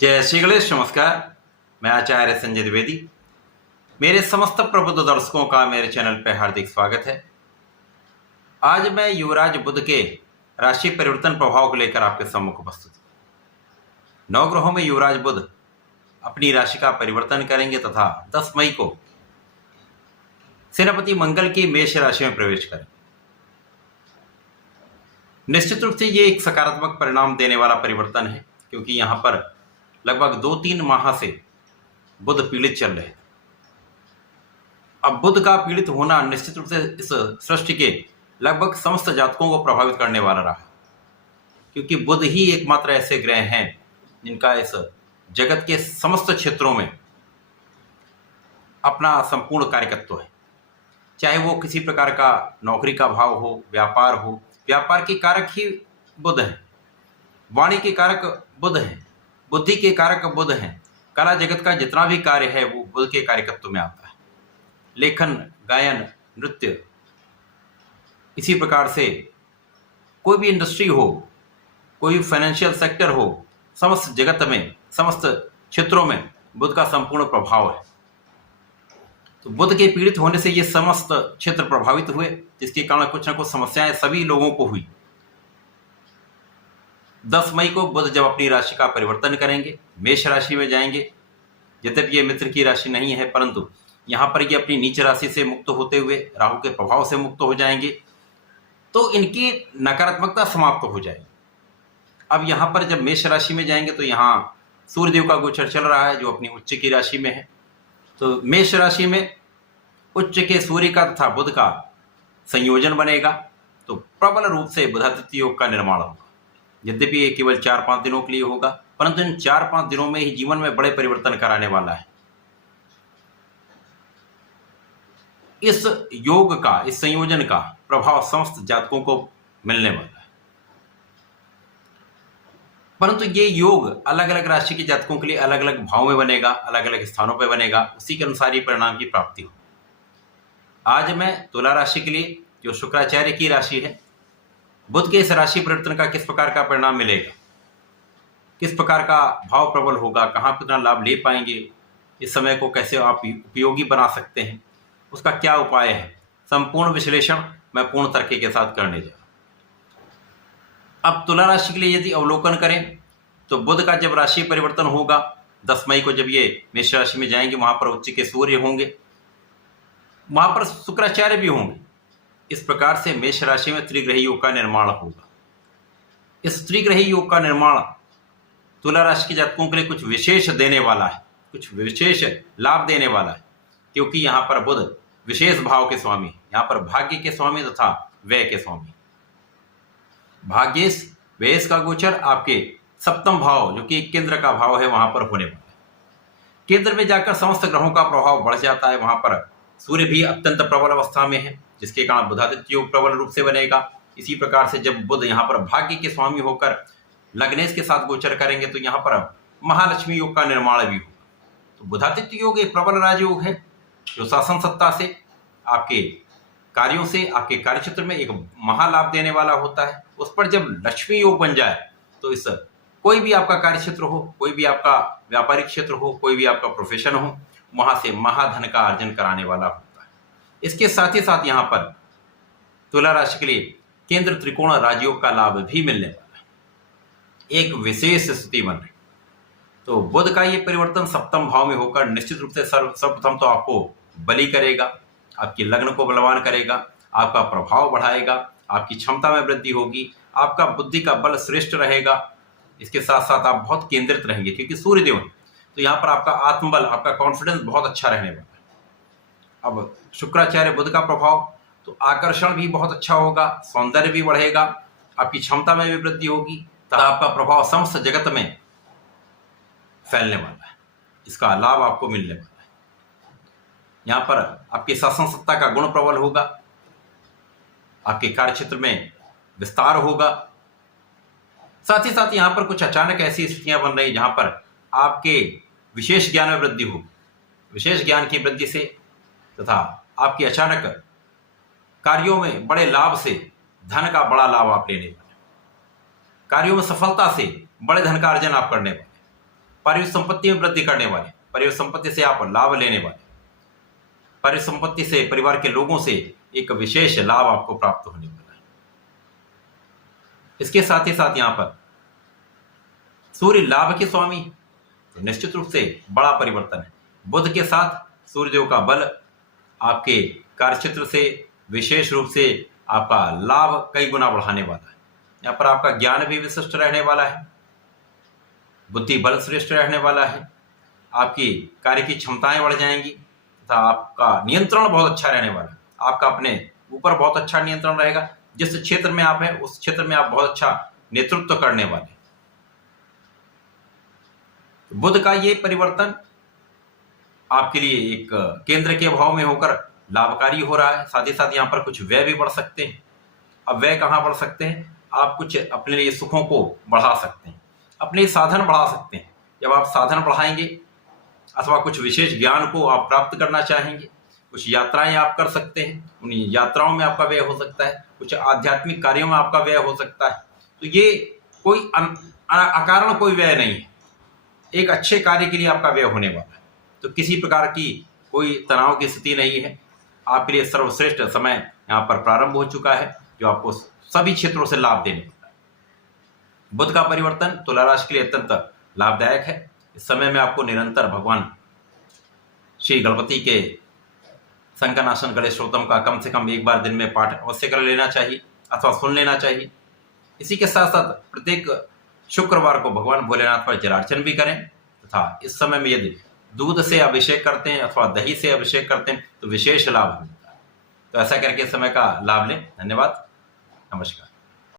जय श्री गणेश। नमस्कार। मैं आचार्य संजय द्विवेदी। मेरे समस्त प्रबुद्ध दर्शकों का मेरे चैनल पर हार्दिक स्वागत है। आज मैं युवराज बुध के राशि परिवर्तन प्रभाव को लेकर आपके सम्मुख उपस्थित हूं। 9 ग्रहों में युवराज बुध अपनी राशि का परिवर्तन करेंगे तथा 10 मई को सेनापति मंगल की मेष राशि में प्रवेश करेंगे। निश्चित रूप से ये एक सकारात्मक परिणाम देने वाला परिवर्तन है, क्योंकि यहां पर लगभग 2-3 माह से बुध पीड़ित चल रहे थे। अब बुध का पीड़ित होना निश्चित रूप से इस सृष्टि के लगभग समस्त जातकों को प्रभावित करने वाला रहा, क्योंकि बुध ही एकमात्र ऐसे ग्रह हैं जिनका इस जगत के समस्त क्षेत्रों में अपना संपूर्ण कार्यकत्व है। चाहे वो किसी प्रकार का नौकरी का भाव हो, व्यापार के कारक ही बुध हैं, वाणी के कारक बुध हैं, बुद्धि के कारक बुध हैं। कला जगत का जितना भी कार्य है वो बुध के कार्यकत्व में आता है। लेखन, गायन, नृत्य, इसी प्रकार से कोई भी इंडस्ट्री हो, कोई फाइनेंशियल सेक्टर हो, समस्त जगत में, समस्त क्षेत्रों में बुध का संपूर्ण प्रभाव है। तो बुध के पीड़ित होने से ये समस्त क्षेत्र प्रभावित हुए, जिसके कारण कुछ न कुछ समस्याएं सभी लोगों को हुई। 10 मई को बुध जब अपनी राशि का परिवर्तन करेंगे, मेष राशि में जाएंगे। यद्यपि ये मित्र की राशि नहीं है, परंतु यहाँ पर ये अपनी नीच राशि से मुक्त होते हुए राहु के प्रभाव से मुक्त हो जाएंगे, तो इनकी नकारात्मकता समाप्त हो जाएगी। अब यहाँ पर जब मेष राशि में जाएंगे तो यहाँ सूर्यदेव का गोचर चल रहा है, जो अपनी उच्च की राशि में है। तो मेष राशि में उच्च के सूर्य का तथा बुध का संयोजन बनेगा, तो प्रबल रूप से बुधादित्य योग का निर्माण होगा। यद्यपि ये केवल 4-5 दिनों के लिए होगा, परंतु इन 4-5 दिनों में ही जीवन में बड़े परिवर्तन कराने वाला है। इस योग का, इस संयोजन का प्रभाव समस्त जातकों को मिलने वाला है। परंतु ये योग अलग अलग राशि के जातकों के लिए अलग अलग भाव में बनेगा, अलग अलग स्थानों पर बनेगा, उसी के अनुसार ही परिणाम की प्राप्ति हो। आज मैं तुला राशि के लिए, जो शुक्राचार्य की राशि है, बुध के इस राशि परिवर्तन का किस प्रकार का परिणाम मिलेगा, किस प्रकार का भाव प्रबल होगा, कहाँ कितना लाभ ले पाएंगे, इस समय को कैसे आप उपयोगी बना सकते हैं, उसका क्या उपाय है, संपूर्ण विश्लेषण मैं पूर्ण तर्क के साथ करने जा रहा हूं। अब तुला राशि के लिए यदि अवलोकन करें तो बुध का जब राशि परिवर्तन होगा 10 मई को, जब ये मेष राशि में जाएंगे, वहां पर उच्च के सूर्य होंगे, वहां पर शुक्राचार्य भी होंगे। इस प्रकार से मेष राशि में त्रिग्रही योग का निर्माण होगा। इस त्रिग्रही योग का निर्माण तुला राशि के जातकों के लिए कुछ विशेष देने वाला है, कुछ विशेष लाभ देने वाला है, क्योंकि यहाँ पर बुध विशेष भाव के स्वामी, यहाँ पर भाग्य के स्वामी तथा व्यय के स्वामी। भाग्येश व्ययेश का गोचर आपके सप्तम भाव, जो कि केंद्र का भाव है, वहां पर होने वाला है। केंद्र में जाकर समस्त ग्रहों का प्रभाव बढ़ जाता है। वहां पर सूर्य भी अत्यंत प्रबल अवस्था में है, जिसके कारण बुधादित्य योग प्रबल रूप से बनेगा। इसी प्रकार से जब बुध यहाँ पर भाग्य के स्वामी होकर लग्नेश के साथ गोचर करेंगे तो यहाँ पर महालक्ष्मी योग का निर्माण भी होगा। तो बुधादित्य योग एक प्रबल राजयोग है, जो शासन सत्ता से, आपके कार्यों से, आपके कार्यक्षेत्र में एक महालाभ देने वाला होता है। उस पर जब लक्ष्मी योग बन जाए तो इस कोई भी आपका कार्यक्षेत्र हो, कोई भी आपका व्यापारिक क्षेत्र हो, कोई भी आपका प्रोफेशन हो, वहां से महाधन का अर्जन कराने वाला होता है। इसके साथ ही साथ यहाँ पर तुला राशि के लिए केंद्र त्रिकोण राजयोग का लाभ भी मिलने वाला है। एक विशेष स्थिति बन रही। तो बुध का ये परिवर्तन सप्तम भाव में होकर निश्चित रूप से सर्वप्रथम तो आपको बली करेगा, आपकी लग्न को बलवान करेगा, आपका प्रभाव बढ़ाएगा, आपकी क्षमता में वृद्धि होगी, आपका बुद्धि का बल श्रेष्ठ रहेगा। इसके साथ साथ आप बहुत केंद्रित रहेंगे, क्योंकि सूर्यदेव है, तो यहाँ पर आपका आत्मबल, आपका कॉन्फिडेंस बहुत अच्छा रहने वाला है। अब शुक्राचार्य बुध का प्रभाव, तो आकर्षण भी बहुत अच्छा होगा, सौंदर्य भी बढ़ेगा, आपकी क्षमता में भी वृद्धि होगी, तथा आपका प्रभाव समस्त जगत में फैलने वाला है। इसका लाभ आपको मिलने वाला है। यहाँ पर आपकी शासन सत्ता का गुण प्रबल होगा, आपके कार्यक्षेत्र में विस्तार होगा। साथ ही साथ यहाँ पर कुछ अचानक ऐसी स्थितियां बन रही जहां पर आपके विशेष ज्ञान में वृद्धि होगी। विशेष ज्ञान की वृद्धि से तथा आपकी अचानक कार्यों में बड़े लाभ से धन का बड़ा लाभ आप लेने वाले, कार्यों में सफलता से बड़े धन का अर्जन आप करने वाले। परिसंपत्ति में वृद्धि करने वाले, परिसंपत्ति से आप लाभ लेने वाले, परिसंपत्ति से परिवार के लोगों से एक विशेष लाभ आपको प्राप्त होने वाला है। इसके साथ ही साथ यहाँ पर सूर्य लाभ के स्वामी, तो निश्चित रूप से बड़ा परिवर्तन है। बुध के साथ सूर्यदेव का बल आपके कार्यक्षेत्र से विशेष रूप से आपका लाभ कई गुना बढ़ाने वाला है। यहाँ पर आपका ज्ञान भी विशिष्ट रहने वाला है, बुद्धि बल श्रेष्ठ रहने वाला है, आपकी कार्य की क्षमताएं बढ़ जाएंगी तथा आपका नियंत्रण बहुत अच्छा रहने वाला है। आपका अपने ऊपर बहुत अच्छा नियंत्रण रहेगा। जिस क्षेत्र में आप हैं उस क्षेत्र में आप बहुत अच्छा नेतृत्व करने वाले। बुध का ये परिवर्तन आपके लिए एक केंद्र के भाव में होकर लाभकारी हो रहा है। साथ ही साथ यहाँ पर कुछ व्यय भी बढ़ सकते हैं। अब व्यय कहाँ बढ़ सकते हैं? आप कुछ अपने लिए सुखों को बढ़ा सकते हैं, अपने साधन बढ़ा सकते हैं। जब आप साधन बढ़ाएंगे अथवा कुछ विशेष ज्ञान को आप प्राप्त करना चाहेंगे, कुछ यात्राएं आप कर सकते हैं, उन यात्राओं में आपका व्यय हो सकता है, कुछ आध्यात्मिक कार्यों में आपका व्यय हो सकता है। तो ये कोई अकारण कोई व्यय नहीं है, एक अच्छे कार्य के लिए आपका व्यय होने वाला है। तो किसी प्रकार की कोई तनाव की स्थिति नहीं है। आपके लिए सर्वश्रेष्ठ समय यहाँ पर प्रारंभ हो चुका है, जो आपको सभी क्षेत्रों से लाभ देने वाला है। बुध का परिवर्तन तुला राशि के लिए अत्यंत लाभदायक है। इस समय में आपको निरंतर भगवान श्री गणपति के संकनाशन गणेश स्तोत्रम का कम से कम एक बार दिन में पाठ अवश्य कर लेना चाहिए अथवा सुन लेना चाहिए। इसी के साथ साथ प्रत्येक शुक्रवार को भगवान भोलेनाथ पर जलार्चन भी करें तथा इस समय में यदि दूध से अभिषेक करते हैं अथवा दही से अभिषेक करते हैं तो विशेष लाभ मिलता है। तो ऐसा करके समय का लाभ लें। धन्यवाद, नमस्कार।